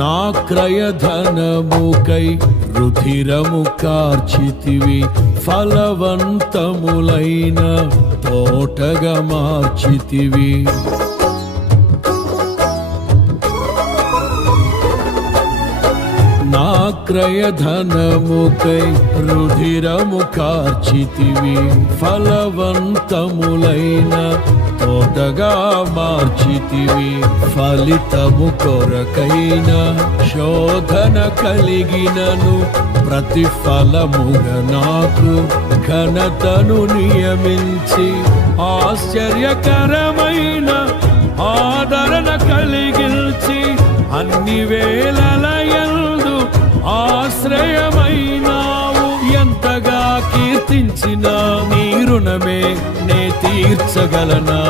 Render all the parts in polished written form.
నా క్రయధనముకై రుధిరము కార్చితివి, ఫలవంతములైన తోటగా మార్చితివి. నా క్రయధనముకై రుధిరము కార్చితివి, ఫలవంతములైన తోటగా మార్చితివి. ఫలితము కొరకైన శోధన కలిగినను ప్రతిఫలముగా నాకు ఘనతను నియమించి, ఆశ్చర్యకరమైన ఆదరణ కలిగించి, అన్ని వేళలయందు ఆశ్రయమైనావు. ఎంతగా కీర్తించిన నీ రుణమే నే తీర్చగలనా?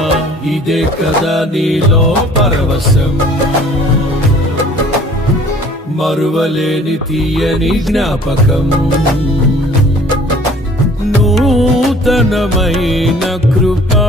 ఇదే కదా నీలో పరవశం, మరువలేని తీయని జ్ఞాపకం. నూతనమైన కృపా